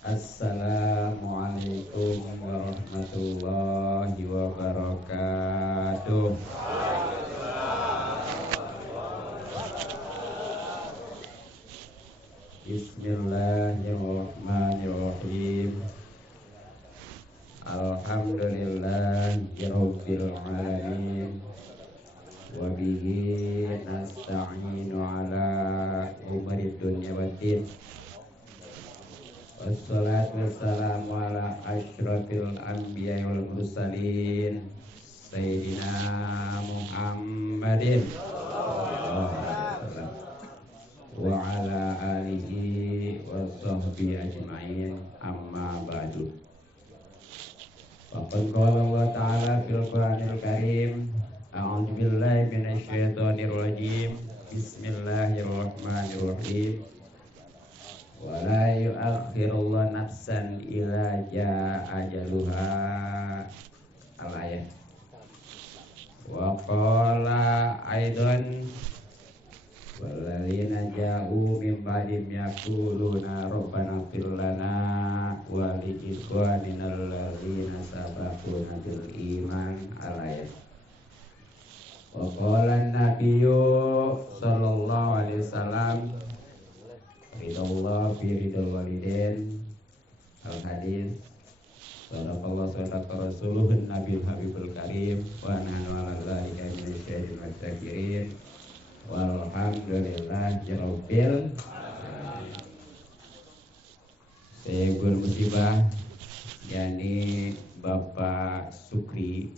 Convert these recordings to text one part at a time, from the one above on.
Assalamualaikum warahmatullahi wabarakatuh. Bismillahirrahmanirrahim. Alhamdulillahirabbil alamin. Wa bihi nasta'inu ala umuri dunya waddin. Wassalatu wassalamu ala asyrafil anbiya'i wal mursalin Sayyidina Muhammadin wa ala alihi wa sahbihi ajma'in, amma ba'du. Faqad qala Allah ta'ala fil Qur'anil Karim, a'udzu billahi minasy syaithanir rajim. Bismillahirrahmanirrahim. Wala yu'akhirullahu nafsan ila ja'a ajaluha. Al-ayat. Wa qala aidan walladzina ja'u min ba'dihim yaquluna rabbana ighfir lana wa li ikhwanina alladzina sabaquna bil iman. Al-ayat. Wa qala an-nabiyyu sallallahu alaihi wasallam ridallah fi ridal walidain. Al-hadis. Sadaqallah sadaqa rasuluhun nabil habibul karim. Wa nahnu ala dzalika minasy syahidin wasyakirin. Walhamdulillah rabbil alamin. Sayyidul musibah, yakni Bapak Sukri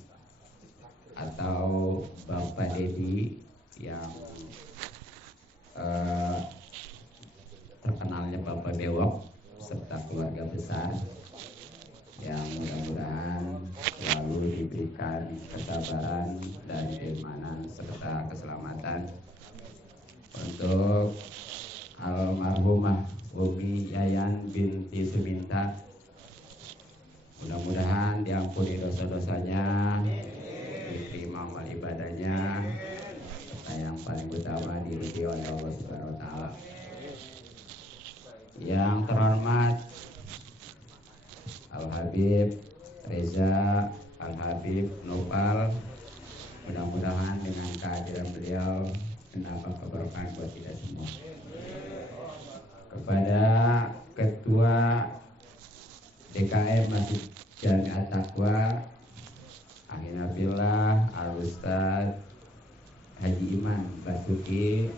atau Bapak Dedi yang terkenalnya Bapak Bewok serta keluarga besar, yang mudah-mudahan selalu diberikan kesabaran dan keimanan serta keselamatan untuk almarhumah Umi Yayan binti Suminta. Mudah-mudahan diampuni dosa-dosanya, diterima amal ibadahnya, serta yang paling utama diridhoi oleh Allah Subhanahu wa taala. Yang terhormat Al-Habib Reza Al-Habib Nopal, mudah-mudahan dengan kehadiran beliau menambah keberkahan buat kita semua. Kepada Ketua DKM Masjid Jami'at Taqwa Ahinabillah Al-Ustadz Haji Iman Basuki,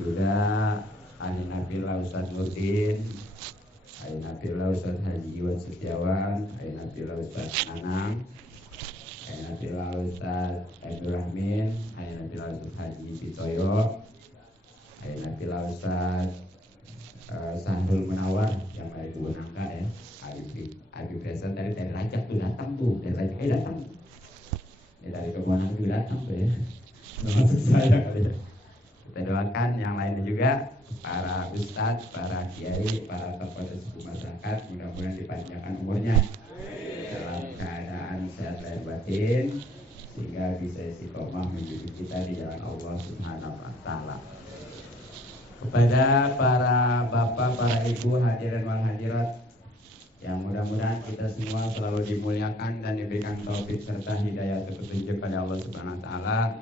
juga Ahinabillah Ustadz Nurdin, Ahinabillah Ustadz Haji Iwan Setiawan, Ahinabillah Ustadz Anang, Ahinabillah Ustadz Abdul Rahmin, Ahinabillah Ustadz Haji Pitoyo, Ahinabillah Ustadz Sahrul Munawar yang dari Kebun Nangka ya, Habib Reza dari Rajab tuh datang tuh, dari Rajab datang, dari Kebun Nangka juga datang tuh ya, termasuk saya kali ya. Kita doakan yang lainnya juga, para ustadz, para kiai, para tokoh dan suku masyarakat, mudah-mudahan dipanjangkan umurnya dalam keadaan sehat lahir batin, sehingga bisa istiqomah mendidik kita di jalan Allah Subhanahu wa taala. Kepada para bapak, para ibu, hadirin wal hadirat, yang mudah-mudahan kita semua selalu dimuliakan dan diberikan taufik serta hidayah petunjuk pada Allah Subhanahu wa taala.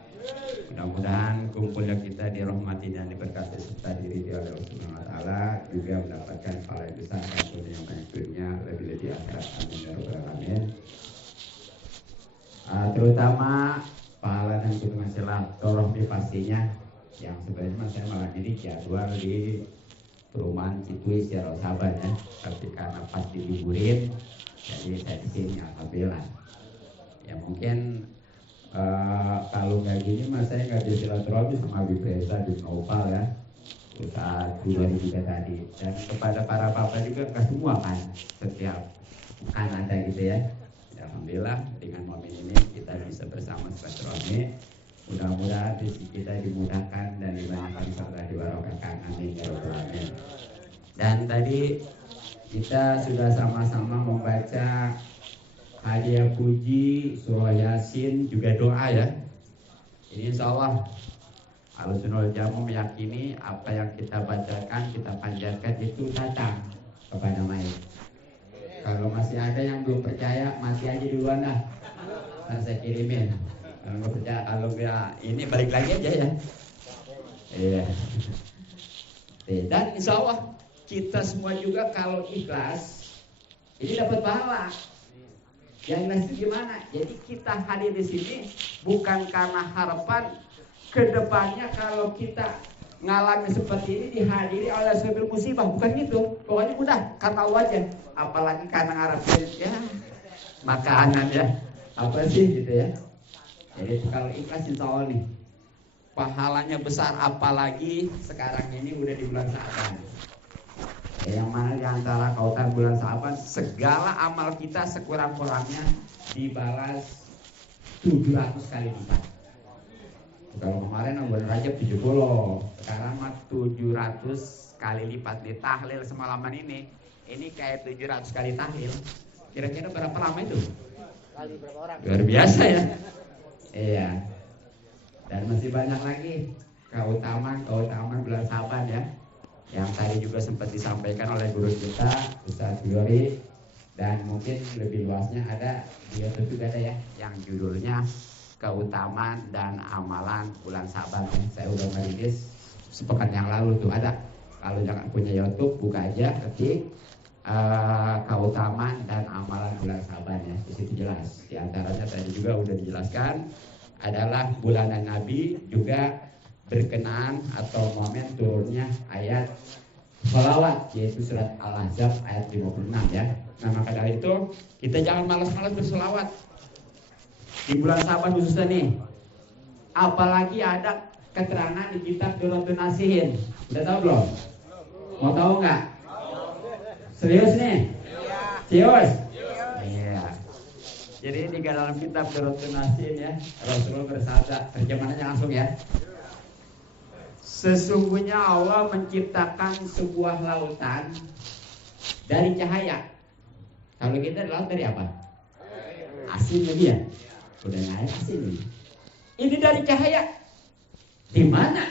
Mudah-mudahan kumpulnya kita dirahmati dan diberkati serta diridhoi oleh Allah Subhanahu wa taala, juga mendapatkan pahala besar dan yang banyak dunia, lebih-lebih akhirat. Amin ya rabbal alamin. Terutama pahala dan kunjungan silaturahmi pastinya, yang sebenarnya saya malah jadi jadwal di perumahan Cikuis ya sahabat ya, tapi karena pas diliburin jadi saya di sini alhamdulillah. Ya mungkin kalau nggak gini mas saya nggak bisa silaturahmi sama Habib Reza di Nopal ya, saat dua juga tadi, dan kepada para bapak juga nggak semua kan, setiap kan ada gitu ya. Alhamdulillah dengan momen ini kita bisa bersama silaturahmi. Mudah-mudahan rezeki kita dimudahkan dan dibanyakan serta dibarokahkan. Amin ya rabbal alamin. Dan tadi kita sudah sama-sama membaca hadiah puji, surah Yasin, juga doa ya. Ini insya Allah Ahlussunnah wal Jamaah meyakini apa yang kita bacakan, kita panjatkan itu datang kepada mayat. mati aja duluan dah. Nah, saya kirimin. Kalau nggak percaya, kalau nggak ini balik lagi aja ya. Iya. Dan insya Allah kita semua juga kalau ikhlas ini dapat pahala. Yang ikhlas itu gimana? Jadi kita hadir di sini bukan karena harapan kedepannya kalau kita ngalami seperti ini dihadiri oleh sebuah musibah, bukan gitu. Pokoknya mudah karena Allah aja. Apalagi karena ngarepin ya makanan ya apa sih gitu ya. Jadi kalau ikhlas insya Allah nih pahalanya besar, apalagi sekarang ini udah di bulan Sa'ban. Yang mana di antara kautan bulan Sa'ban segala amal kita sekurang-kurangnya dibalas 700 kali lipat. Kalau kemarin bulan Rajab 70, sekarang mah 700 kali lipat. Di tahlil semalaman ini kayak 700 kali tahlil. Kira-kira berapa lama itu? Kali berapa orang? Luar biasa ya. Iya. Dan masih banyak lagi keutamaan bulan Sa'ban ya. Yang tadi juga sempat disampaikan oleh guru kita Ustaz Yori, dan mungkin lebih luasnya ada di YouTube juga ada ya yang judulnya keutamaan dan amalan bulan Sa'ban. Saya udah merilis sepekan yang lalu tuh ada. Kalau jangan punya YouTube buka aja ketik keutamaan dan amalan bulan Sa'ban ya. Di situ jelas. Di antaranya tadi juga udah dijelaskan adalah bulanan Nabi, juga berkenaan atau momen turunnya ayat sholawat yaitu surat Al-Ahzab ayat 56 ya. Nah maka dari itu kita jangan malas-malas bersolawat di bulan Sa'ban khususnya nih. Apalagi ada keterangan di kitab Durratun Nasihin. Udah tahu belum? Mau tahu nggak? Serius nih? Serius? Iya. Jadi di dalam kitab Durratun Nasihin ya, Rasulullah bersabda, terjemahannya langsung ya. Sesungguhnya Allah menciptakan sebuah lautan dari cahaya. Kalau kita laut dari apa? Asin lagi ya. Udah naik asin. Ini dari cahaya. Di mana?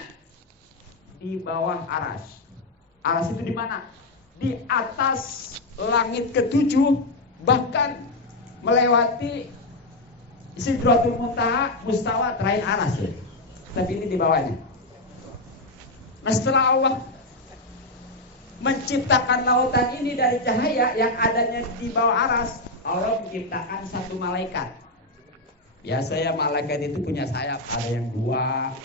Di bawah aras. Aras itu di mana? Di atas langit ketujuh, bahkan melewati Sidratul Muntaha, mustawa terakhir aras ya. Tapi ini di bawahnya. Nah setelah Allah menciptakan lautan ini dari cahaya yang adanya di bawah aras, Allah menciptakan satu malaikat. Biasa ya malaikat itu punya sayap, ada yang 2,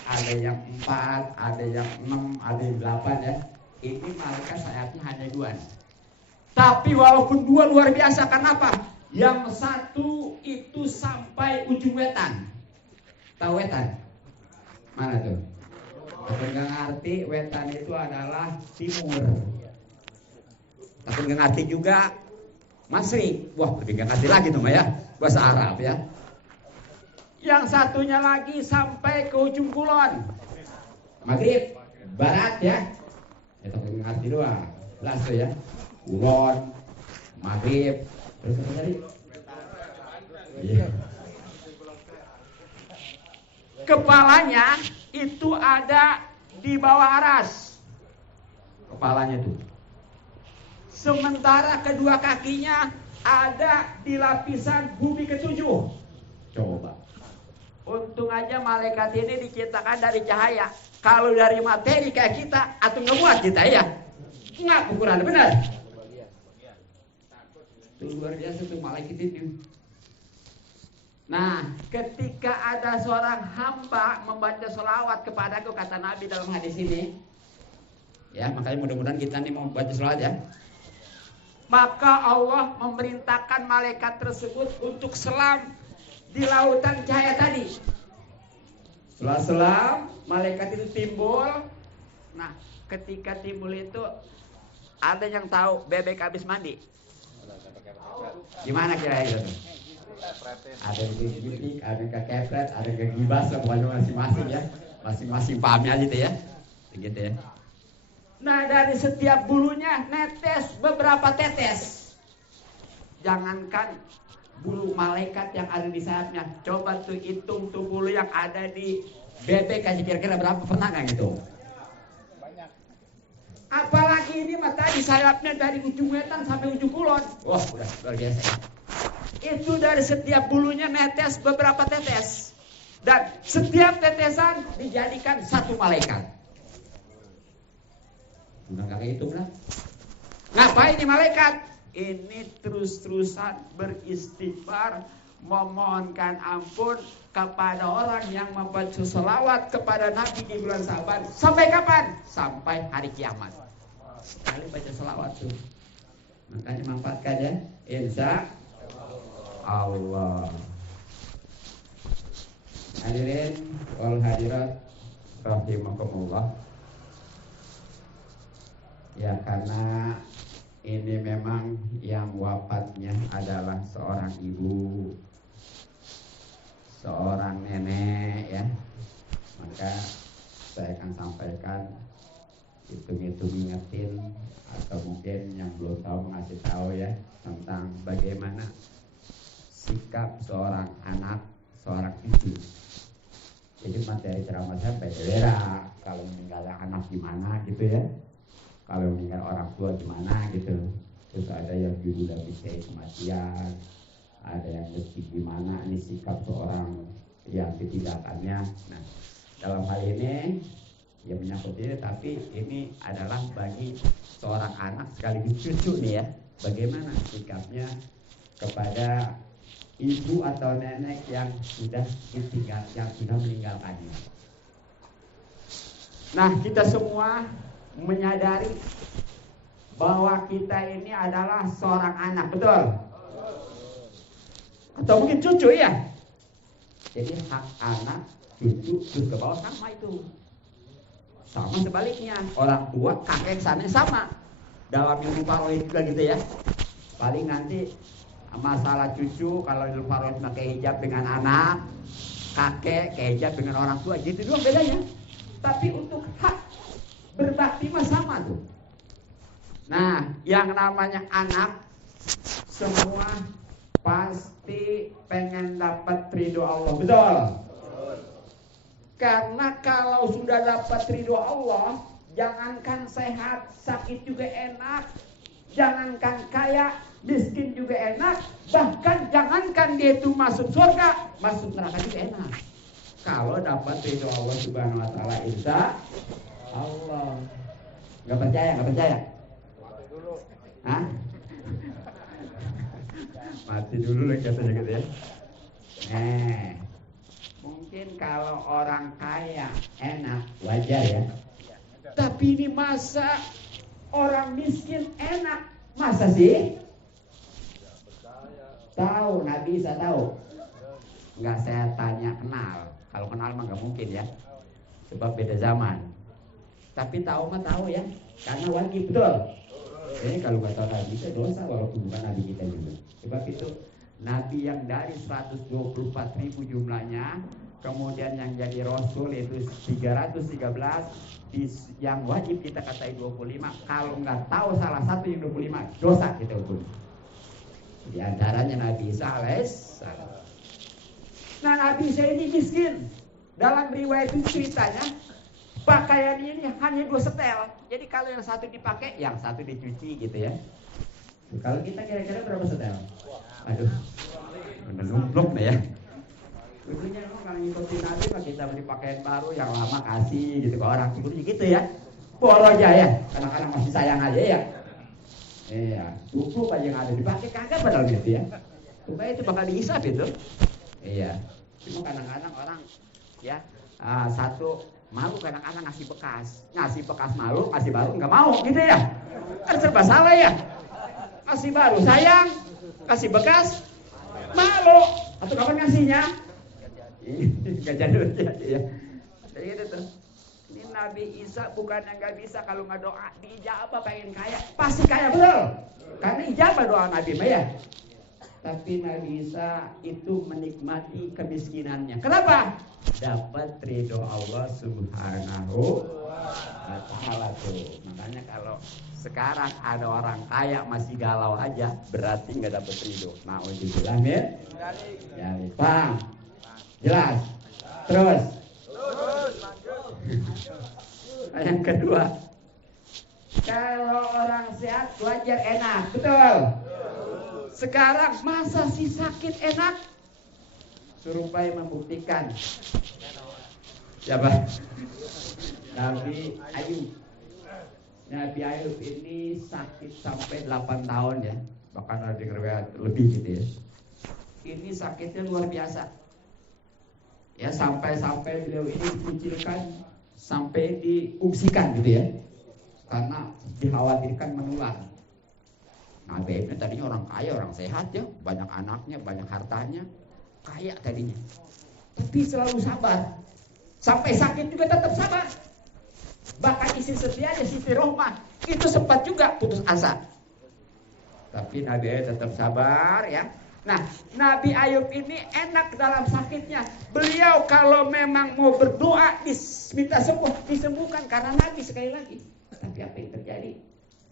ada yang 4, ada yang 6, ada yang 8 ya. Ini malaikat sayapnya hanya 2. Tapi walaupun 2 luar biasa, kenapa? Yang satu itu sampai ujung wetan. Tahu wetan? Mana tuh? Tapi nggak ngerti wetan itu adalah timur. Tapi nggak ngerti juga masrik. Wah lebih nggak ngerti lagi tuh ya bahasa Arab ya. Yang satunya lagi sampai ke ujung kulon, maghrib, barat ya. Ya tapi nggak ngerti doang. Jelas tuh ya. Kulon, maghrib, terus apa tadi? Iya. Kepalanya itu ada di bawah aras. Kepalanya tuh. Sementara kedua kakinya ada di lapisan bumi ketujuh. Coba. Untung aja malaikat ini diciptakan dari cahaya. Kalau dari materi kayak kita, atau nggak muat kita ya. Nggak ukuran benar. Itu luar biasa tuh malaikat ini. Nah, ketika ada seorang hamba membaca sholawat kepadaku, kata Nabi dalam hadis ini, ya makanya mudah-mudahan kita nih mau membaca sholawat ya. Maka Allah memerintahkan malaikat tersebut untuk selam di lautan cahaya tadi. Setelah selam, malaikat itu timbul. Nah, ketika timbul itu ada yang tahu bebek habis mandi. Gimana kira-kira? Ada yang gigit, ada yang kekepret, ada yang gibas, pokoknya masing-masing ya, masing-masing pahamnya gitu ya, begitu ya. Nah dari setiap bulunya netes beberapa tetes. Jangankan bulu malaikat yang ada di sayapnya, coba tuh hitung tuh bulu yang ada di bebek kasih kira-kira berapa, pernah nggak gitu? Banyak. Apalagi ini mah tadi sayapnya dari ujung wetan sampai ujung kulon. Wah udah luar biasa. itu dari setiap bulunya netes beberapa tetes. Dan setiap tetesan dijadikan satu malaikat. Udah gak hitung lah. Ngapain ini malaikat? Ini terus-terusan beristighfar, memohonkan ampun kepada orang yang membaca selawat kepada Nabi di bulan Sa'ban. Sampai kapan? Sampai hari kiamat. Sekali baca selawat tuh. Makanya manfaatkan ya. Insya Allah. Hadirin wal hadirat rahimakumullah. Ya, karena ini memang yang wafatnya adalah seorang ibu, seorang nenek ya. Maka saya akan sampaikan, hitung-hitung ingetin, atau mungkin yang belum tahu ngasih tahu ya, tentang bagaimana sikap seorang anak, seorang ibu. Jadi materi ceramah saya beda-beda. Kalau meninggal anak gimana gitu ya, kalau meninggal orang tua gimana gitu. Terus ada yang judulnya bisa kematian, ada yang mesti gimana ini sikap seorang yang ditinggalkannya. Nah, dalam hal ini ya menyangkut ini, tapi ini adalah bagi seorang anak sekaligus cucu nih ya, bagaimana sikapnya kepada ibu atau nenek yang sudah ditinggal, yang sudah meninggalkannya. Nah, kita semua menyadari bahwa kita ini adalah seorang anak, betul? Atau mungkin cucu ya. Jadi hak anak, cucu, terus ke bawah sama itu. Sama sebaliknya, orang tua, kakek sana sama. Dalam ilmu paroid juga gitu ya. Paling nanti masalah cucu, kalau ilmu paroid pakai hijab dengan anak, kakek kayak hijab dengan orang tua, gitu doang bedanya. Tapi untuk hak berbakti mah sama tuh. Nah, yang namanya anak semua pasti pengen dapat ridho Allah, betul? Karena kalau sudah dapat ridho Allah, jangankan sehat, sakit juga enak, jangankan kaya, miskin juga enak, bahkan jangankan dia itu masuk surga, masuk neraka juga enak. Kalau dapat ridho Allah Subhanahu wa taala, insya Allah. Enggak percaya, enggak percaya? Mati dulu. Hah? Mati dulu lah katanya gitu ya. Mungkin kalau orang kaya enak, wajar ya. Tapi ini masa orang miskin enak? Masa sih? Tahu, Nabi bisa tahu. Enggak, saya tanya kenal. Kalau kenal mah nggak mungkin ya, sebab beda zaman. Tapi tahu mah tahu ya, karena wajib, betul. Ini kalau nggak tahu Nabi itu dosa, walaupun bukan Nabi kita juga. Sebab itu Nabi yang dari 124.000 jumlahnya, kemudian yang jadi Rasul itu 313, yang wajib kita katai 25. Kalau nggak tahu salah satu yang 25, dosa kita hukum. Di antaranya Nabi Isa alaihissalam. Nah, Nabi Isa ini miskin. Dalam riwayat itu ceritanya, pakaian ini hanya 2 setel. Jadi kalau yang satu dipakai, yang satu dicuci gitu ya. Kalau kita kira-kira berapa setel? Aduh, bener numpluk nih ya. Tentunya kalau ngikutin Nabi mah kita beli pakaian baru, yang lama kasih gitu ke orang. Gitu ya. Boro aja ya, kadang-kadang masih sayang aja ya. Iya, cukup aja yang ada dipakai, kagak padahal gitu ya. Supaya itu bakal dihisap itu. Iya, cuma kadang-kadang orang ya satu malu, kadang-kadang ngasih bekas malu, ngasih baru nggak mau gitu ya. Kan serba salah ya. Ngasih baru sayang, kasih bekas malu. Atau kapan ngasihnya? Gak jadul ya. Jadi gitu tuh. Ini Nabi Isa bukan yang nggak bisa kalau nggak doa diijabah, pengen kaya pasti kaya, betul? Karena ijabah doa Nabi mah ya. Tapi Nabi Isa itu menikmati kemiskinannya. Kenapa? Dapat ridho Allah Subhanahu wa ta'ala tuh. Makanya kalau sekarang ada orang kaya masih galau aja, berarti nggak dapat ridho. Na'udzubillah min. Ya, paham? Jelas? Terus? Yang kedua, kalau orang sehat wajar enak, betul? Sekarang masa sih sakit enak? Supaya membuktikan. Siapa? Nabi Ayub. Nabi Ayub ini sakit sampai 8 tahun ya. Bahkan ada riwayat lebih gitu ya. Ini sakitnya luar biasa. Ya sampai beliau ini dikucilkan sampai diungsikan gitu ya. Karena dikhawatirkan menular. Nabi Ayub tadinya orang kaya, orang sehat ya, banyak anaknya, banyak hartanya, kaya tadinya. Tapi selalu sabar. Sampai sakit juga tetap sabar. Bahkan istri setianya Siti Rohmah itu sempat juga putus asa. Tapi Nabi Ayub tetap sabar ya. Nah, Nabi Ayub ini enak dalam sakitnya. Beliau kalau memang mau berdoa minta sembuh, disembuhkan karena Nabi sekali lagi. Tapi apa yang terjadi?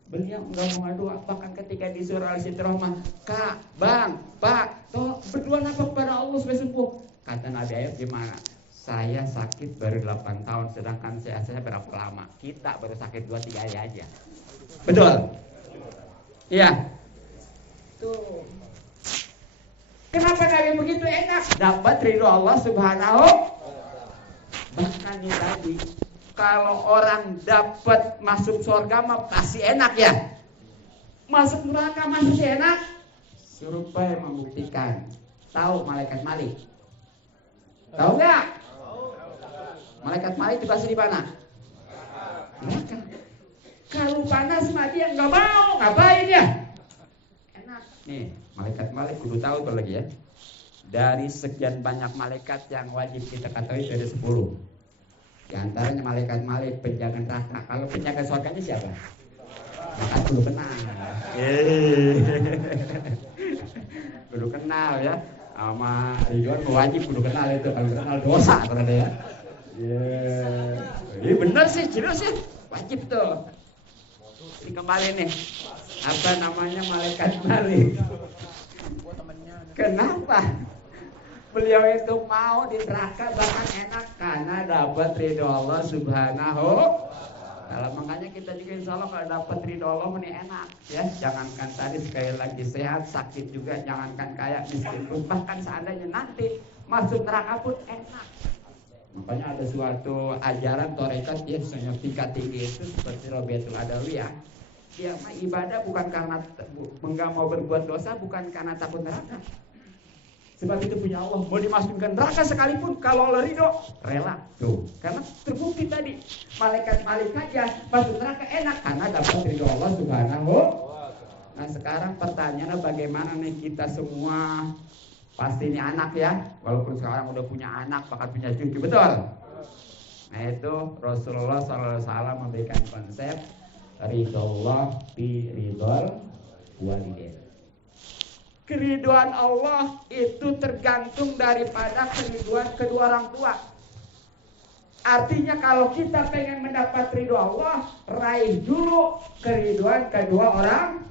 Beliau enggak mau doa. Bahkan ketika disuruh oleh Siti Rohmah, Kak, Bang, Pak, berdoa apa kepada Allah supaya sembuh. Kata Nabi Ayub, gimana? Saya sakit baru 8 tahun, sedangkan saya berapa lama? Kita baru sakit 2-3 hari aja. Betul? Iya. Tuh. Kenapa Nabi begitu enak? Dapat ridho Allah Subhanahu. Bahkan ini tadi, kalau orang dapat masuk surga mah pasti enak ya. Masuk neraka masih enak. Supaya membuktikan. Tahu malaikat Malik? Tahu nggak? Malaikat Malik dibahas di mana? Neraka. Kalau panas mah dia nggak mau, ngapain ya? Enak. Nih, malaikat Malik kudu tahu tuh lagi ya. Dari sekian banyak malaikat yang wajib kita ketahui ada 10. Di antaranya malaikat Malik penjaga neraka. Kalau penjaga surganya siapa? Kan kudu kenal. Kudu kenal ya. Sama Ridwan wajib kudu kenal itu. Kalau kenal dosa ternyata ya. Ini bener sih, jelas sih. Wajib tuh. Ini kembali nih. Apa namanya malaikat Malik? Kenapa? Beliau itu mau di neraka bahkan enak karena dapat ridho Allah Subhanahu. Kalau makanya kita juga insya Allah kalau dapat ridho Allah ini enak ya. Jangankan tadi sekali lagi sehat, sakit juga, jangankan kaya, miskin pun, bahkan seandainya nanti masuk neraka pun enak. Makanya ada suatu ajaran tarekat ya, yang tingkat tinggi itu seperti Robiatul Adawi ya. Dia mah ibadah bukan karena enggak mau berbuat dosa, bukan karena takut neraka. Sebab itu punya Allah, mau dimasukkan neraka sekalipun kalau Allah ridho, rela. Tuh, karena terbukti tadi malaikat Malik aja masuk neraka enak karena dapat ridho Allah Subhanahu. Nah sekarang pertanyaannya bagaimana nih kita semua, pasti ini anak ya, walaupun sekarang udah punya anak, bakal punya cucu, betul? Nah itu Rasulullah SAW memberikan konsep ridho Allah bi ridhol walidain. Keriduan Allah itu tergantung daripada keriduan kedua orang tua. Artinya kalau kita pengen mendapat ridho Allah, raih dulu keriduan kedua orang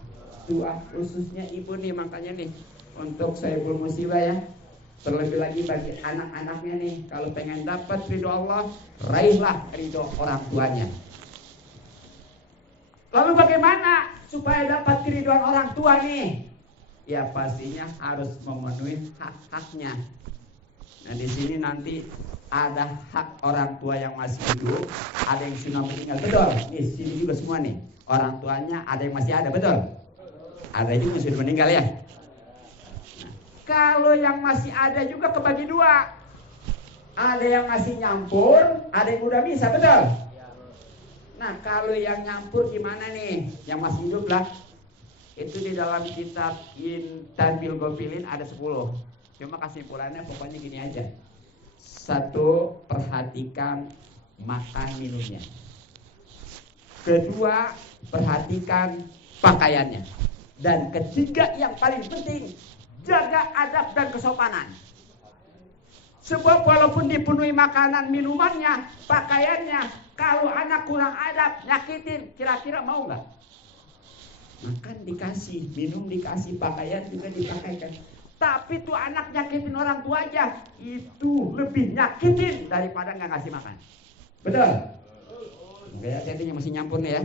tua. Khususnya ibu nih, makanya nih untuk Saiful Musibah ya, terlebih lagi bagi anak-anaknya nih, kalau pengen dapat ridho Allah, raihlah ridho orang tuanya. Lalu bagaimana supaya dapat keriduan orang tua nih? Ya pastinya harus memenuhi hak-haknya. Nah di sini nanti ada hak orang tua yang masih hidup, ada yang sudah meninggal, betul? Nih sini juga semua nih, orang tuanya ada yang masih ada, betul? Ada juga yang sudah meninggal ya. Nah, kalau yang masih ada juga kebagi dua, ada yang masih nyampur, ada yang udah bisa, betul? Nah kalau yang nyampur gimana nih? Yang masih hidup lah. Itu di dalam kitab Tanbil Gofilin ada 10. Cuma kesimpulannya pokoknya gini aja. 1, perhatikan makan minumnya. 2, perhatikan pakaiannya. Dan ketiga yang paling penting, jaga adab dan kesopanan. Sebab walaupun dipenuhi makanan minumannya, pakaiannya, kalau anak kurang adab, nyakitin, kira-kira mau nggak? Makan dikasih, minum dikasih, pakaian juga dipakaikan. Tapi tuh anak nyakitin orang tua aja, itu lebih nyakitin daripada nggak ngasih makan. Betul? Kayak tadinya masih nyampur nih ya.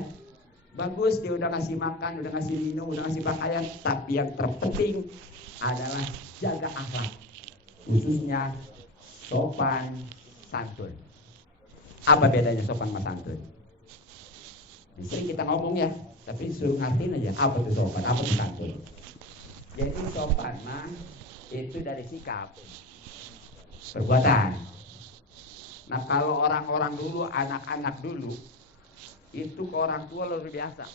Bagus, dia udah ngasih makan, udah ngasih minum, udah ngasih pakaian, tapi yang terpenting adalah jaga akhlak, khususnya sopan santun. Apa bedanya sopan sama santun? Sering kita ngomong ya, tapi suruh ngertiin aja apa itu sopan, apa itu santun. Jadi sopan mah itu dari sikap, perbuatan. Nah kalau orang-orang dulu, anak-anak dulu, itu ke orang tua luar biasa.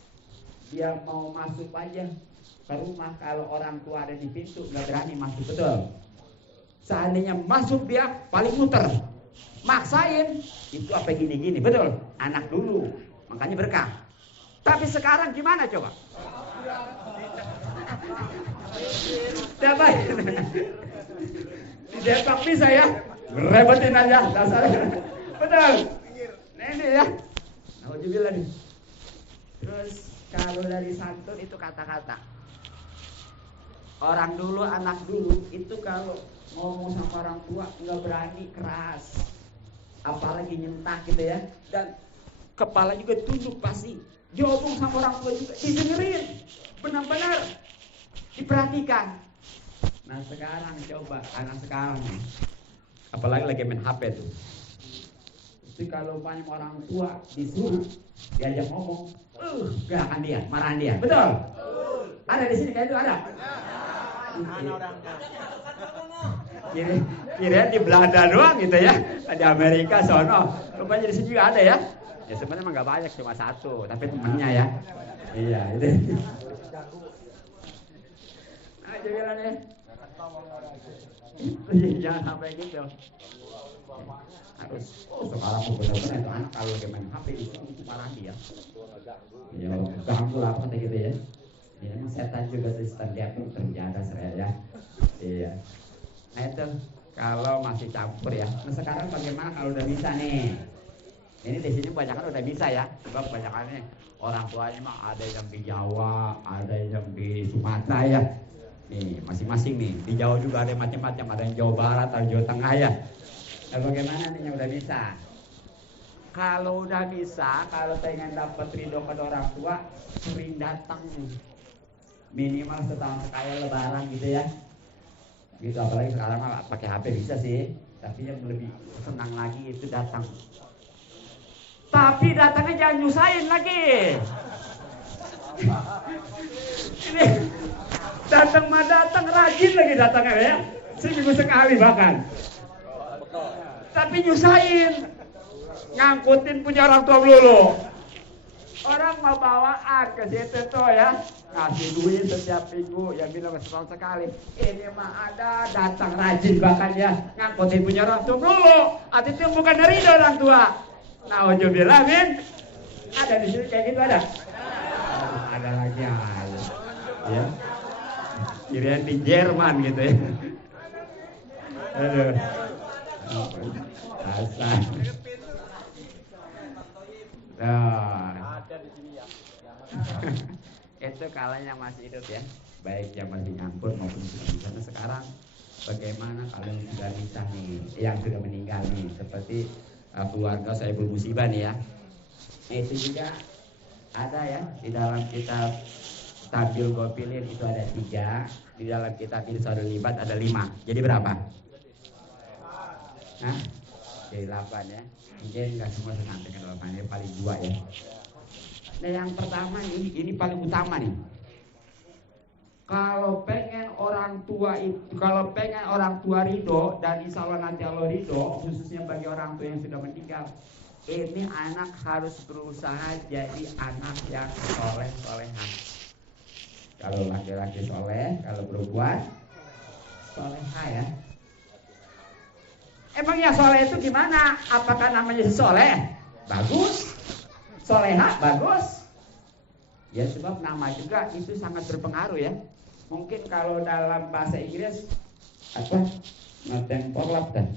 Dia mau masuk aja ke rumah, kalau orang tua ada di pintu nggak berani masuk, betul. Seandainya masuk dia paling muter, maksain itu apa gini-gini, betul. Anak dulu, makanya berkah. Tapi sekarang gimana coba? Siapa ini? Di Depok bisa ya, rebetin aja dasarnya, betul. Nah ini ya. Alhamdulillah nih. Terus kalau dari santun itu kata-kata. Orang dulu, anak dulu itu kalau ngomong sama orang tua nggak berani, keras, apalagi nyentak gitu ya. Dan kepala juga tunduk pasti. Diomong sama orang tua juga didengerin, benar-benar diperhatikan. Nah sekarang coba anak sekarang nih, apalagi lagi main HP tuh. Jadi kalau banyak orang tua disuruh diajak ngomong, gerakan dia, marahan dia, betul? Ada di sini kayak itu ada. Kira di Belanda doang gitu ya, di Amerika sono, rupanya di sini juga ada ya. Ya sebenarnya emang nggak banyak, cuma satu, tapi temennya ya. Iya itu. Nah jalan ya. Jangan sampai gitu. Harus sekarang benar-benar itu anak kalau lagi main HP itu marah dia. Ya ganggu lah kata gitu ya. Ya emang setan juga sistem dia pun terjaga seraya ya. Iya. Nah itu kalau masih campur ya. Nah sekarang bagaimana kalau udah bisa nih? Ini di sini banyak kan udah bisa ya. Sebab banyakannya orang tuanya mah ada yang di Jawa, ada yang di Sumatera ya. Nih masing-masing nih. Di Jawa juga ada macam-macam, ada yang Jawa Barat, ada Jawa Tengah ya. Nah bagaimana nih yang udah bisa? Kalau udah bisa, kalau pengen dapat ridho pada orang tua, sering datang minimal setahun sekali lebaran gitu ya. Gitu apalagi sekarang mah pakai HP bisa sih, tapi yang lebih senang lagi itu datang. Tapi datangnya jangan nyusahin lagi. Ini datang mah datang, rajin lagi datangnya ya. Seminggu sekali bahkan. Tapi nyusahin, ngangkutin punya orang tua dulu. Orang mau bawaan ke situ tuh ya, ngasih duit setiap minggu, yang bilang setahun sekali. Ini mah ada, datang rajin bahkan ya, ngangkutin punya orang tua dulu. Arti itu bukan dari orang tua. Nah, ujubillah min, ada di sini kayak gitu ada. Ada lagi aja, ya. Kirain di Jerman gitu ya. Aduh. Asal. Ada di sini ya. Itu kalanya masih hidup ya, baik yang masih nyangkut maupun sudah bisa. Nah, sekarang bagaimana kalau yang sudah bisa nih, yang sudah meninggal nih, seperti keluarga saya bermusibah nih ya. Itu juga ada ya di dalam kitab Tabil Gopilin itu ada 3, di dalam kitab Irsyadul Libat ada 5. Jadi berapa? Nah, jadi 8 ya. Mungkin nggak semua senantikan 8 ya, paling 2 ya. Nah yang pertama ini paling utama nih. Kalau pengen orang tua ridho, dan insya Allah nanti Allah ridho, khususnya bagi orang tua yang sudah meninggal, ini anak harus berusaha jadi anak yang soleh-solehan. Kalau laki-laki soleh, kalau perempuan soleha ya. Emangnya soleh itu gimana? Apakah namanya soleh? Bagus. Soleha? Bagus. Ya sebab nama juga itu sangat berpengaruh ya. Mungkin kalau dalam bahasa Inggris apa? Noten porlap kan?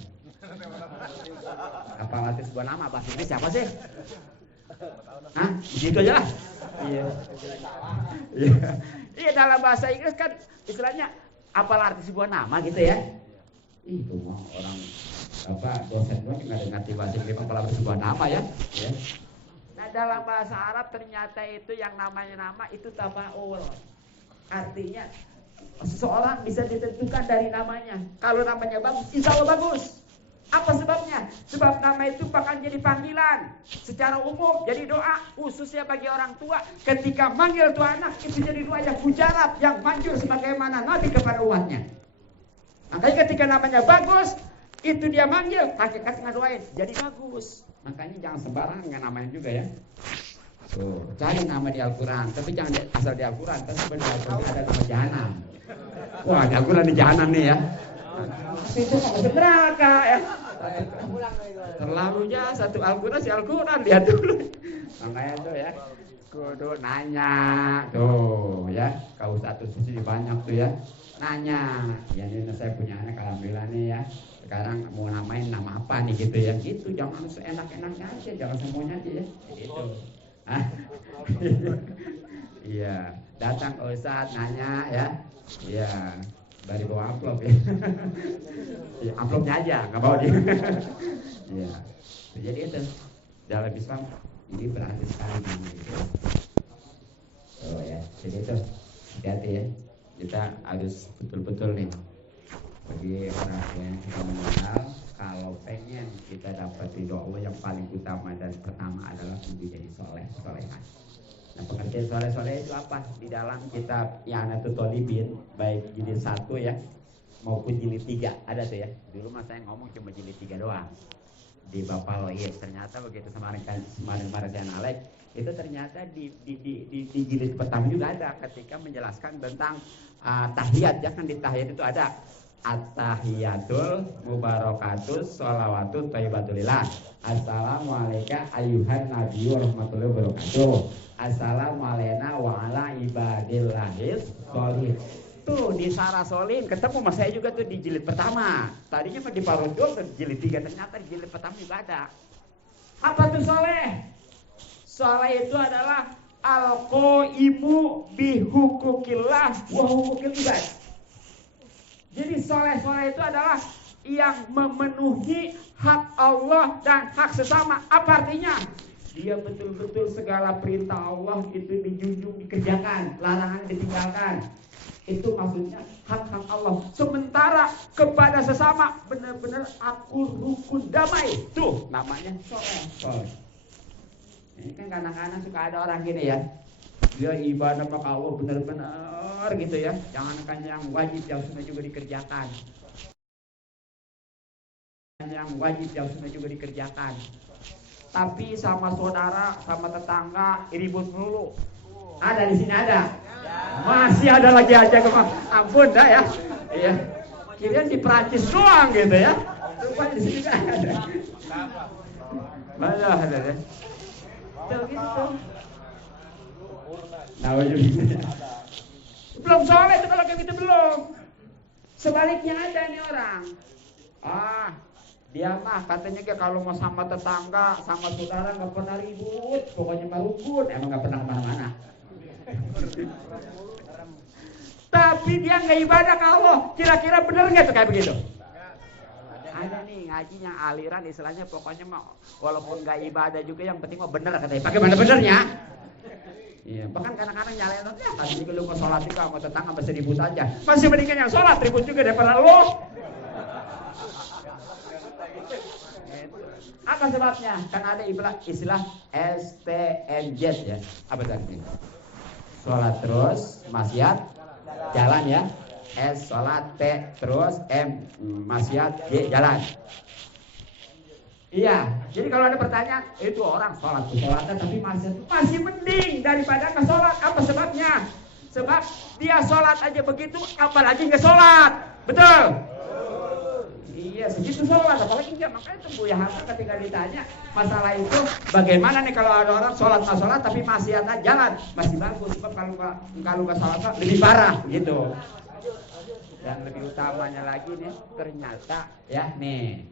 Apa ngerti sebuah nama bahasa Inggris siapa sih? Hah? Begitu aja lah. Iya. Iya dalam bahasa Inggris kan istilahnya apa arti sebuah nama gitu ya? Itu mah orang apa dosen doang nggak ngerti bahasa Inggris apa arti sebuah nama ya? Ya. Nah, dalam bahasa Arab ternyata itu yang namanya nama itu tabaul. Artinya seseorang bisa ditentukan dari namanya. Kalau namanya bagus, insya Allah bagus. Apa sebabnya? Sebab nama itu bakal jadi panggilan secara umum, jadi doa khususnya bagi orang tua ketika manggil tuh anak itu jadi doa yang mujarab, yang manjur sebagaimana Nabi kepada umatnya. Makanya ketika namanya bagus, itu dia manggil, hakikatnya doain, jadi bagus. Makanya jangan sembarangan dengan namanya juga ya. Tuh, cari nama di Al-Quran, tapi jangan asal di Al-Quran, tapi sebenarnya Al-Quran ada nama jahanam. Wah, di Al-Quran di jahanam nih ya. Itu masuk neraka ya. Terlalunya satu Al-Quran si Al-Quran lihat dulu. Makanya tuh ya, kudu nanya tuh ya. Kau satu sisi banyak tuh ya. Nanya, ya ini saya punya anak alhamdulillah nih ya. Sekarang mau namain nama apa nih gitu ya. Gitu jangan seenak-enaknya aja, jangan semuanya aja ya. Gitu. Iya, datang ke Ustadz nanya ya. Iya. Dari bawa amplop ya. Ya amplopnya aja, nggak bawa dia. Ya. Jadi itu dalam Islam ini berarti sekali gitu. Oh ya, jadi itu hati-hati ya. Kita harus betul-betul nih bagi orang yang kita mengenal, kalau pengen kita dapat ridho Allah yang paling utama dan pertama adalah menjadi solehan. Nah, pengertian soleh-soleh itu apa? Di dalam kitab I'anatul Thalibin, baik jilid 1 ya maupun jilid 3 ada tuh ya. Dulu mas saya ngomong cuma jilid 3 doang di Bapaloid. Ternyata begitu kemarin saya nalek, itu ternyata di jilid pertama juga ada ketika menjelaskan tentang tahiyat ya. Kan di tahiyat itu ada at-tahiyatul mubarakatus sholawatut thayyibatulillah. Assalamualaikum ayyuhan nabiyyu warahmatullahi wabarakatuh. Assalamualaikum wa ala ibadillahis sholihin. Tuh di Sarah Solin ketemu mas saya juga tuh di jilid pertama. Tadinya di Parodol di jilid 3, ternyata di jilid pertama juga ada. Apa tuh soleh? Soleh itu adalah al-qaimu bihukukillah wa hukukil ibad. Jadi soleh-soleh itu adalah yang memenuhi hak Allah dan hak sesama. Apa artinya? Dia betul-betul segala perintah Allah itu dijunjung, dikerjakan, larangan ditinggalkan. Itu maksudnya hak-hak Allah. Sementara kepada sesama benar-benar akur, rukun, damai. Tuh namanya soleh. Ini kan kadang-kadang suka ada orang gini ya. Dia ibadah maka Allah benar-benar gitu ya. Jangankan yang wajib, yang sunnah juga dikerjakan. Yang wajib, yang sunnah juga dikerjakan. Tapi sama saudara, sama tetangga ribut melulu. Ada di sini ada. Masih ada lagi aja kemana? Ampun dah ya. Iya. Kirain di Prancis doang gitu ya. Rupanya di sini kan ada. Banyak ada ya. Tuh gitu. Nah, belum soleh itu kalau kayak gitu belum. Sebaliknya ada nih orang. Dia mah katanya kalau mau sama tetangga, sama saudara nggak pernah ribut, pokoknya mah rukun, emang nggak pernah kemana-mana. Tapi dia nggak ibadah ke Allah, kira-kira bener nggak tuh kayak begitu? Ada nih ngaji yang aliran istilahnya pokoknya mah walaupun nggak ibadah juga yang penting mah bener katanya. Bagaimana benernya? Iya, bahkan kadang-kadang nyalain ya tadi juga lu mau sholat juga sama tetangga masih ribut aja. Masih mendingan yang sholat ribut juga daripada lo. Apa sebabnya? Kan ada istilah STMJ ya. Apa tadi? Sholat terus, maksiat jalan ya. S sholat, T terus, M maksiat, G jalan. Iya, jadi kalau ada pertanyaan, itu orang sholatnya tapi masih mending daripada nggak sholat. Apa sebabnya? Sebab dia sholat aja begitu, apalagi nggak sholat. Betul? Iya, segitu sholat, apalagi enggak. Makanya itu Buya Hasan ketika ditanya masalah itu, bagaimana nih kalau ada orang sholat nggak sholat tapi masih ada jalan, masih bagus. Sebab kalau nggak sholat lebih parah gitu. Dan lebih utamanya lagi nih, ternyata ya nih,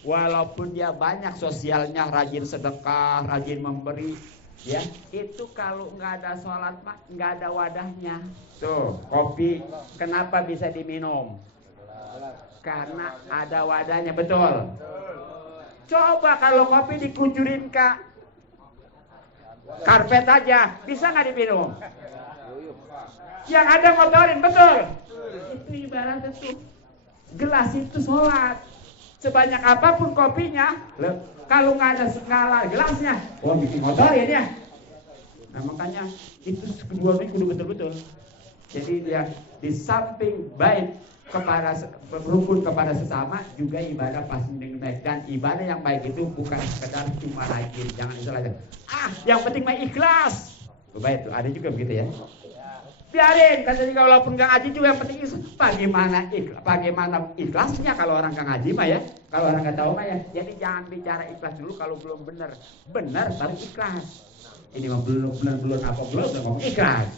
walaupun dia banyak sosialnya, rajin sedekah, rajin memberi, ya itu kalau nggak ada sholat mah nggak ada wadahnya. Tuh kopi kenapa bisa diminum? Karena ada wadahnya, betul. Coba kalau kopi dikucurin ke Karpet aja bisa nggak diminum? Yang ada motorin, betul? Itu ibaratnya tuh gelas itu sholat. Sebanyak apapun kopinya, kalau nggak ada skala gelasnya, bikin motorin ya. Nah makanya itu kedua-duanya kudu betul-betul. Jadi dia di samping baik kepada berukun kepada sesama, juga ibadah pasti dengan baik. Dan ibadah yang baik itu bukan sekedar cuma rajin, jangan istilahnya. Yang penting mah ikhlas. Baik tuh ada juga begitu ya. Biarin, katanya kalau walaupun nggak ngaji juga yang penting ikhlas. Bagaimana ikhlasnya kalau orang nggak ngaji mah ya, kalau orang nggak tahu mah ya. Jadi jangan bicara ikhlas dulu kalau belum benar baru ikhlas. Ini mah belum apa belum ngomong ikhlas.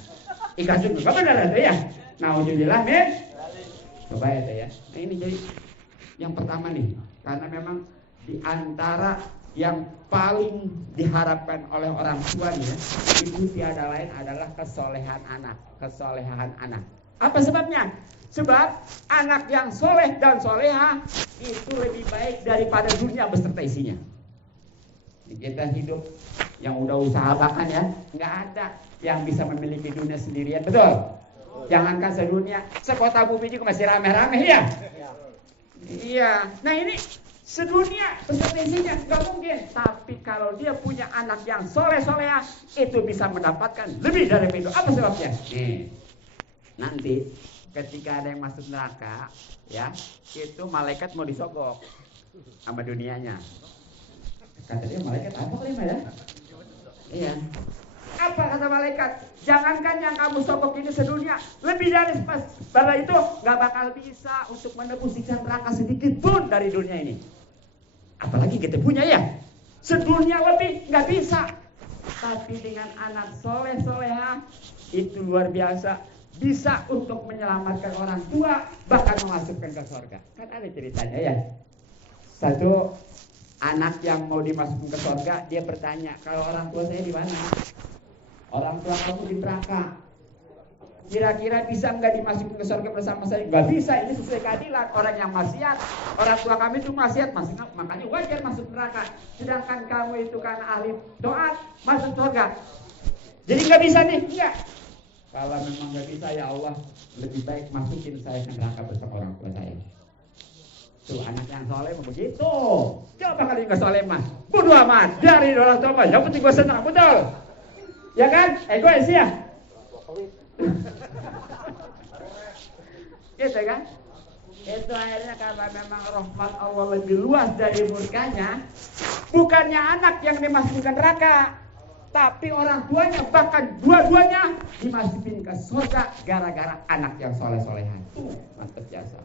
Ikhlas itu nggak benar itu ya. Nauzubillah min. Coba ya. Nah ini jadi yang pertama nih, karena memang di antara yang paling diharapkan oleh orang tua nih ya, itu tiada lain adalah kesolehan anak. Apa sebabnya? Sebab anak yang soleh dan soleha itu lebih baik daripada dunia beserta isinya. Kita hidup yang udah usaha bahkan ya, nggak ada yang bisa memiliki dunia sendirian, betul? Jangankan sedunia, sekota bumi juga masih rame-rame ya. Iya. Nah ini sedunia beserta isinya nggak mungkin. Tapi kalau dia punya anak yang soleh-soleha, itu bisa mendapatkan lebih dari itu. Apa sebabnya? Nih, nanti ketika ada yang masuk neraka, ya, itu malaikat mau disogok sama dunianya. Kata dia malaikat apa kali ya? Iya. Apa kata malaikat? Jangankan yang kamu sogok ini sedunia, lebih dari pada itu nggak bakal bisa untuk menebus siksa neraka sedikit pun dari dunia ini. Apalagi kita punya ya, sedunia lebih nggak bisa. Tapi dengan anak soleh-soleha itu luar biasa, bisa untuk menyelamatkan orang tua, bahkan memasukkan ke surga. Kan ada ceritanya ya. Satu anak yang mau dimasukkan ke surga, dia bertanya, kalau orang tua saya di mana? Orang tua kamu di neraka. Kira-kira bisa nggak dimasukin ke surga bersama saya? Nggak bisa, ini sesuai keadilan. Orang yang maksiat, orang tua kami itu maksiat, makanya wajar masuk neraka. Sedangkan kamu itu kan ahli doa, masuk surga. Jadi nggak bisa nih, enggak. Kalau memang nggak bisa, ya Allah, lebih baik masukin saya ke neraka bersama orang tua saya. Tuh anak yang soleh begitu. Coba kalau nggak soleh mah, bodoh amat dari orang tua mah. Yang penting gue senang, betul. Ya kan? Egois ya? Gitu kan? Itu akhirnya karena memang rahmat Allah lebih luas dari murkanya, bukannya anak yang dimasukkan neraka, tapi orang tuanya, bahkan dua-duanya dimasukin ke surga gara-gara anak yang soleh-solehan. Mantap jasa.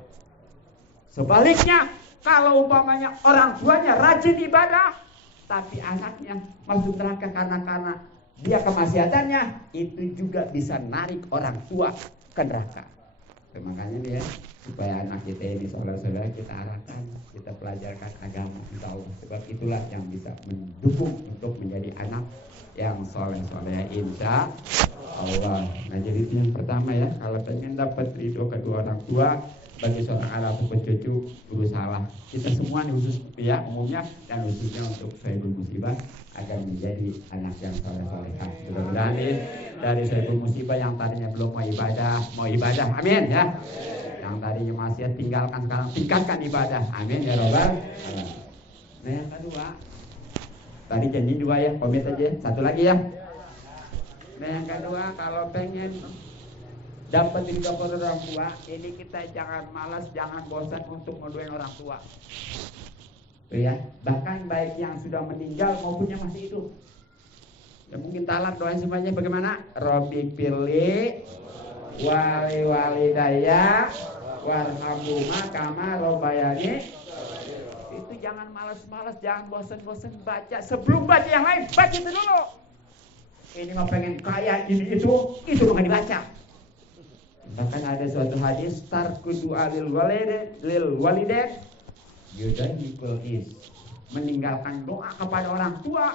Sebaliknya, kalau umpamanya orang tuanya rajin ibadah, tapi anaknya masuk neraka karena dia kemaksiatannya, itu juga bisa narik orang tua ke neraka. Makanya dia supaya anak kita ini saudara-saudara kita arahkan, kita pelajarkan agama insya Allah. Sebab itulah yang bisa mendukung untuk menjadi anak yang soleh-soleh insya Allah. Nah jadi itu yang pertama ya, kalau pengen dapat ridho kedua orang tua, bagi seorang anak ataupun cucu berusaha kita semua nih khusus ya umumnya dan khususnya untuk Saibul Musibah agar menjadi anak yang soleh-solehah. Mudah-mudahan dari Saibul Musibah yang tadinya belum mau ibadah, amin ya. Yang tadinya masih tinggalkan sekarang tingkatkan ibadah, amin ya robbal alamin. Nah yang kedua, tadi janji 2 ya, komit aja, 1 lagi ya. Nah yang kedua, kalau pengen dapat ridho orang tua, ini kita jangan malas, jangan bosan untuk mendoain orang tua. Ya, bahkan baik yang sudah meninggal maupun yang masih hidup. Ya mungkin talat doain semuanya bagaimana? Robbi pilih wali daya warhamhuma kama robayani. Itu jangan malas-malas, jangan bosan-bosan baca. Sebelum baca yang lain, baca itu dulu. Ini mah pengen kaya ini itu bukan dibaca. Bahkan ada suatu hadis tarku doa lil walidain yudahikul is, meninggalkan doa kepada orang tua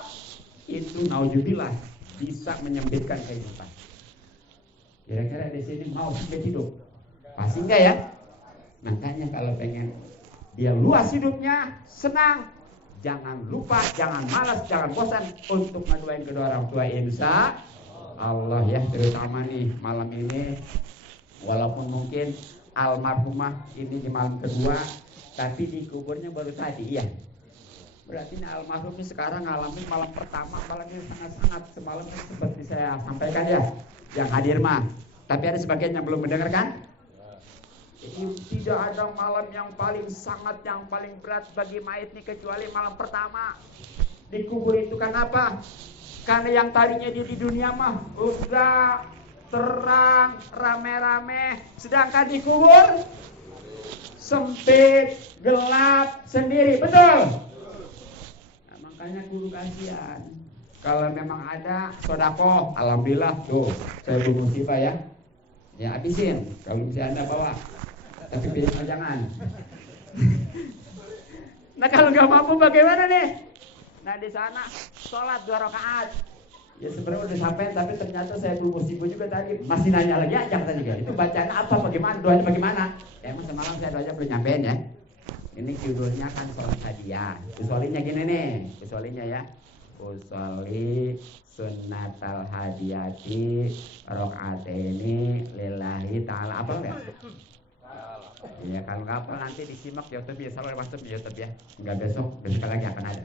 itu nauzubillah bisa menyempitkan kehidupan. Kira-kira di sini mau sampai hidup? Pasti enggak ya? Makanya kalau pengen dia luas hidupnya, senang, jangan lupa, jangan malas, jangan bosan untuk ngedoain kedua orang tua, insya Allah ya. Terutama nih malam ini, walaupun mungkin almarhumah ini di malam kedua, tapi di kuburnya baru tadi ya. Berarti ini almarhum ini sekarang ngalamin malam pertama, malam ini sangat-sangat semalam seperti saya sampaikan ya, yang hadir mah. Tapi ada sebagian yang belum mendengarkan. Jadi tidak ada malam yang paling sangat, yang paling berat bagi mayit ini kecuali malam pertama di kubur itu. Kenapa? Karena yang tadinya dia di dunia mah udah terang, rame-rame, sedangkan di kubur sempit, gelap, sendiri, betul? Makanya guru kasihan. Kalau memang ada sodako, alhamdulillah tuh saya belum musibah ya. Ya habisin. Kalau bisa Anda bawa. Tapi pilih jangan. Nah kalau nggak mampu bagaimana nih? Nah di sana sholat 2 rakaat. Ya sebenarnya udah sampai, tapi ternyata saya belum musibah juga tadi. Masih nanya lagi aja tadi kan. Itu bacaan apa? Bagaimana? Doanya bagaimana? Ya emang semalam saya doanya belum nyampein ya. Ini judulnya kan sholat hadiah. Usulinya gini nih, usulinya ya. Usoli sunnatal hadiyati rakaataini lillahi ta'ala. Apa enggak? Iya, kalau nggak apa nanti disimak di YouTube ya, sama masuk di YouTube ya. Enggak besok lagi akan ada.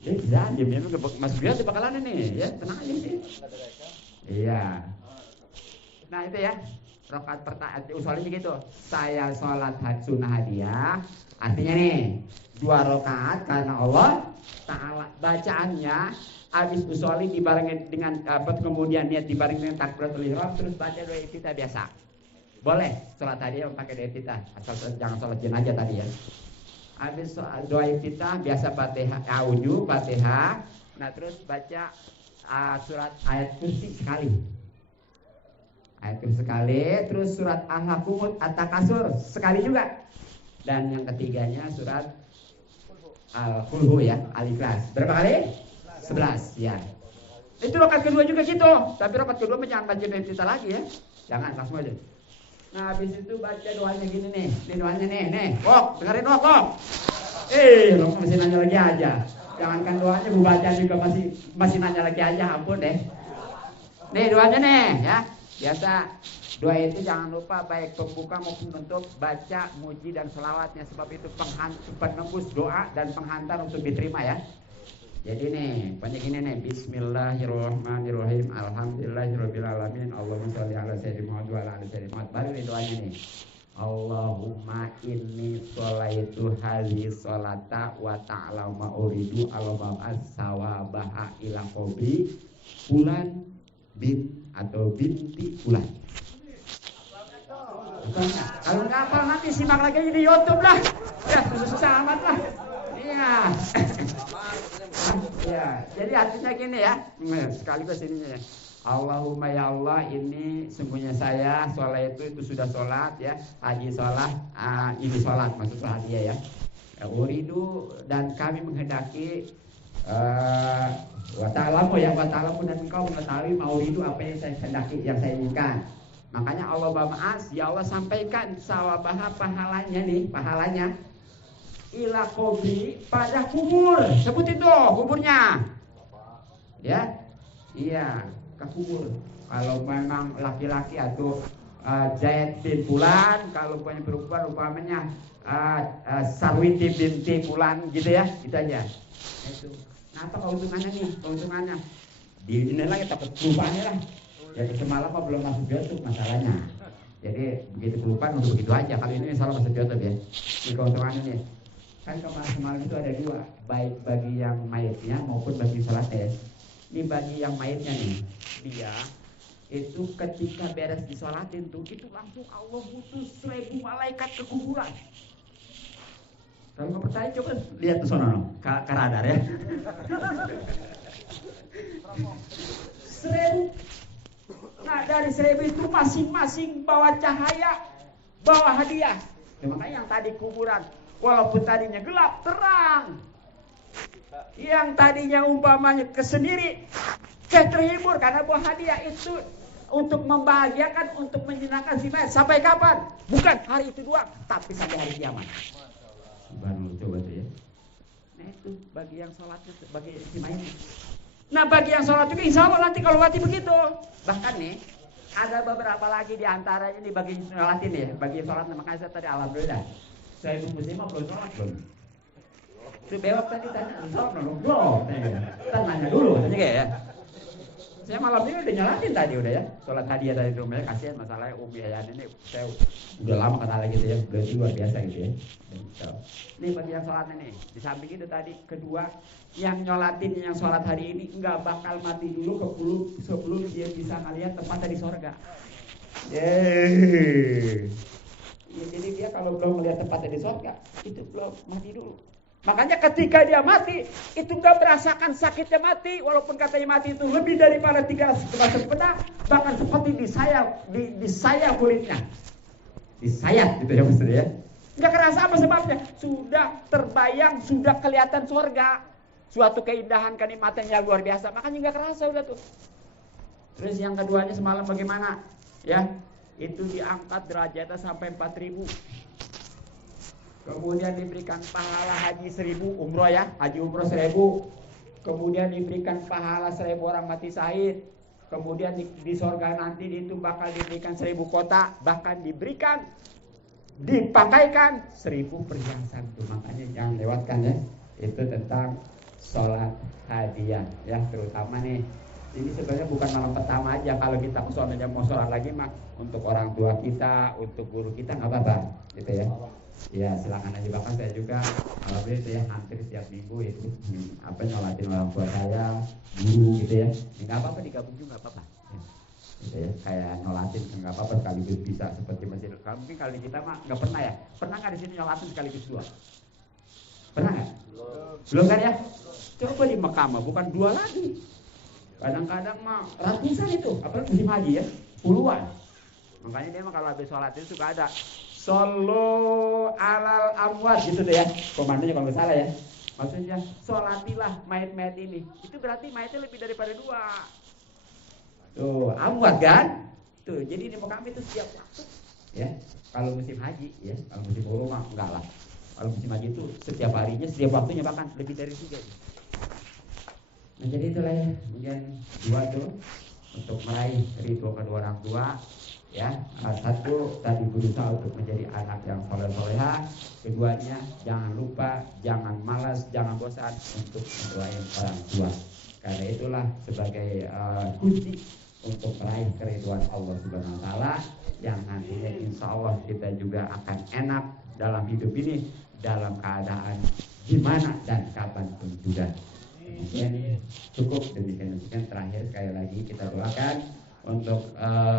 Ya bisa, diam Mas Biar bakalan ini ya, tenang aja sih. Iya. Nah itu ya. Rakaat pertama usulnya gitu. Saya sholat sunnah hadiah. Artinya nih 2 rakaat karena Allah Ta'ala. Bacaannya habis usolli dibarengin dengan kemudian niat dibarengin dengan takbiratul ihram, terus baca doa iftitah biasa. Boleh sholat hadiah pakai doa iftitah, asal jangan sholat jenazah tadi ya. Habis doa iftitah biasa Fatihah, auzu, Fatihah. Nah terus baca surat ayat kursi sekali. Ayat kursi sekali, terus surat Al-Hakumut At-Takasur sekali juga. Dan yang ketiganya surat Al-Qulhu ya, Al-Ikhlas. Berapa kali? 11 ya. Itu rakaat kedua juga gitu. Tapi rakaat kedua jangan baca doa iftitah lagi ya. Jangan, langsung aja. Nah habis itu baca doanya gini nih. Ini doanya nih. Kok, dengerin kok. Lo masih nanya lagi aja. Jangankan doanya, gue baca juga masih nanya lagi aja, ampun deh. Nih doanya nih ya. Biasa doa itu jangan lupa baik pembuka maupun penutup baca muji dan selawatnya, sebab itu penembus doa dan penghantar untuk diterima ya. Jadi nih banyak ini nih, Bismillahirrahmanirrahim, Alhamdulillahirobbilalamin, Allahumma sholli ala sayyidina Muhammad wa ala ali sayyidina Muhammad. Baru nih doanya nih, Allahumma inni sholaitu hadhi sholata wa ta'ala ma uridu Allahumma as-sawabaha ila qabri fulan bin atau binti fulan. Kalau nggak hafal nanti simak lagi di YouTube lah. Ya susah amat lah. Iya. Ya, jadi artinya gini ya. Sekaligus ininya ya. Allahumma ya Allah, ini sungguhnya saya sholat itu sudah sholat ya. Haji sholat, ini sholat maksudnya hadiah ya. Uridu dan kami menghendaki wa ta'alamu ya, wa ta'alamu dan engkau mengetahui mauridu apa yang saya hendaki, yang saya inginkan. Makanya Allah ba'as, ya Allah sampaikan sawabah pahalanya nih, pahalanya ila qabri, pada kubur. Sebutin tuh kuburnya. Ya. Iya, ke kubur. Kalau memang laki-laki atau Zaid bin Fulan, kalau punya perempuan umpamanya Sarwiti binti Fulan gitu ya, gitu aja. Itu. Nah, apa keuntungannya nih? Keuntungannya di ini lagi takut perubahannya lah. Jadi semalam kok belum masuk YouTube masalahnya. Jadi begitu perubahan untuk begitu aja. Kali ini salah masuk YouTube ya. Ini keuntungannya nih. Kan kemarin itu ada 2, baik bagi yang mayitnya maupun bagi sholatnya. Ini bagi yang mayitnya nih, dia itu ketika beres disolatin tuh, itu langsung Allah utus 1000 malaikat ke kuburan. Kalau nggak percaya coba lihat ke sana ke radar ya. 1000. Nah dari 1000 itu masing-masing bawa cahaya, bawa hadiah. Makanya yang tadi kuburan, walaupun tadinya gelap, terang. Yang tadinya umpamanya kesendiri, terhibur karena bawa hadiah itu untuk membahagiakan, untuk menyenangkan si mayat. Sampai kapan? Bukan hari itu doang, tapi sampai hari kiamat. Baru coba tuh ya. Nah itu tuh bagi yang sholat itu, bagi istimewa ini. Nah bagi yang sholat juga insya Allah nanti kalau mati begitu. Bahkan nih ada beberapa lagi di antaranya nih bagi sholatin ya, bagi sholat. Makanya saya tadi alhamdulillah saya muslimah belum sholat belum. Itu bewok tadi tanya sholat belum? Kita nanya dulu katanya kayak ya. Saya malam ini udah nyalatin tadi udah ya, sholat hadiah dari rumahnya. Kasihan masalahnya biayaan ini saya udah lama kenal gitu ya, berarti luar biasa gitu ya. Ini bagi yang sholatnya nih, di samping itu tadi kedua, yang nyolatin yang sholat hari ini nggak bakal mati dulu sebelum dia bisa ngeliat tempatnya di sorga. Yeay. Ya, jadi dia kalau belum melihat tempatnya di sorga itu belum mati dulu. Makanya ketika dia mati itu nggak merasakan sakitnya mati, walaupun katanya mati itu lebih daripada 3 sebasar pedang, bahkan seperti disayat kulitnya, disayat gitu ya maksudnya ya. Nggak kerasa apa sebabnya, sudah terbayang, sudah kelihatan surga, suatu keindahan kenikmatan yang luar biasa, makanya nggak kerasa udah tuh. Terus yang keduanya semalam bagaimana? Ya, itu diangkat derajatnya sampai 4.000. Kemudian diberikan pahala haji 1.000 umroh ya, haji umroh 1.000. Kemudian diberikan pahala 1.000 orang mati syahid. Kemudian di sorga nanti itu bakal diberikan 1.000 kota, bahkan dipakaikan 1.000 perhiasan. Tuh makanya jangan lewatkan ya. Itu tentang sholat hadiah ya, terutama nih. Ini sebenarnya bukan malam pertama aja, kalau kita kesono aja mau sholat lagi mah untuk orang tua kita, untuk guru kita nggak apa-apa, gitu ya. Ya silakan aja, bahkan saya juga alhamdulillah itu ya hampir setiap minggu itu nyolatin orang tua saya, guru gitu ya. Nggak apa-apa digabung juga nggak apa-apa. Ya. Gitu ya, kayak nyolatin nggak apa-apa sekaligus bisa seperti masjid. Mungkin kali kita mah nggak pernah ya. Pernah nggak di sini nyolatin sekaligus 2? Pernah nggak? Belum kan ya? Coba di Mekah mah bukan 2 lagi. Kadang-kadang mah ratusan itu, apalagi musim haji ya, puluhan. Makanya dia mah kalau habis sholat itu suka ada Sallu alal amwat gitu deh ya, komandonya kalau nggak salah ya. Maksudnya sholatilah mayat-mayat ini. Itu berarti mayatnya lebih daripada 2. Tuh amwat kan? Tuh jadi di Mekah itu setiap waktu ya. Kalau musim haji ya, kalau musim umroh mah enggak lah. Kalau musim haji itu setiap harinya, setiap waktunya bahkan lebih dari 3. Nah jadi itulah ya, kemudian 2 tuh untuk meraih ridho kedua orang tua ya. Satu tadi berusaha untuk menjadi anak yang soleh-soleha. Keduanya jangan lupa, jangan malas, jangan bosan untuk mendoain orang tua. Karena itulah sebagai kunci untuk meraih keridhaan Allah Subhanahu Wa Taala, yang nantinya insya Allah kita juga akan enak dalam hidup ini, dalam keadaan gimana dan kapanpun juga. Demikian cukup, demikian terakhir sekali lagi kita doakan untuk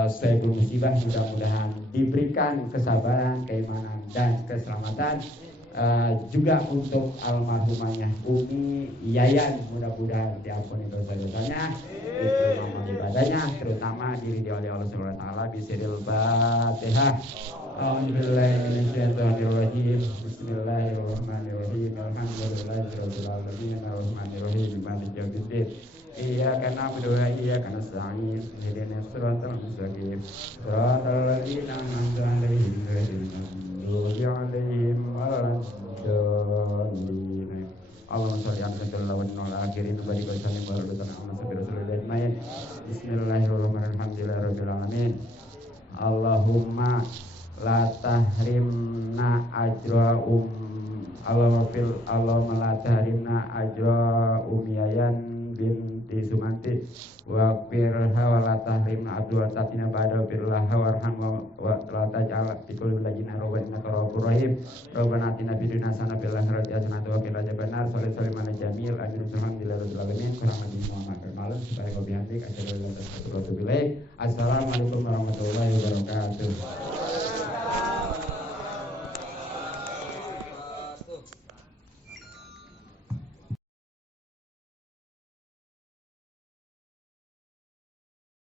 Saiful Musibah, mudah-mudahan diberikan kesabaran, keimanan dan keselamatan. Juga untuk almarhumahnya Umi Yayan, mudah-mudahan diampuni dosa-dosanya, diterima ibadahnya, terutama diri oleh Allah Subhanahu Wa Taala. Bismillahirrahmanirrahim. Bismillahirrahmanirrahim. Bismillahirrahmanirrahim. Alhamdulillahirabbil alamin. Arrahmanirrahim. Maliki yaumiddin. Iyyaka na'budu wa iyyaka nasta'in. Ihdinas siratal mustaqim. Siratal ladzina an'amta 'alaihim ghairil maghdubi 'alaihim waladdallin. Allahumma shalli ala sayyidina wa ala akhirin wa barik wa sallim wa barik ala rasulillah ajmain. Bismillahirrahmanirrahim. Alhamdulillahirabbil alamin. Allahumma la tahrimna ajra Allahumma la tahrimna ajra Yayan binti Sumanti wa qirha wa la tahrimna abdul tatina ba'da birlaha warham wa la taj'al fi kulli lajina rabbana karafur rahim. Rabbana atina fid dunya hasanah wa fil akhirati hasanah wa qina adzabannar. Sallallahu alaihi jamil amin alhamdulillahi alamin. Rahmatin Muhammad malam supaya kau bihamdik asyhadu an la ilaha illa anta astaghfiruka wa atubu ilaik. Assalamualaikum warahmatullahi wabarakatuh.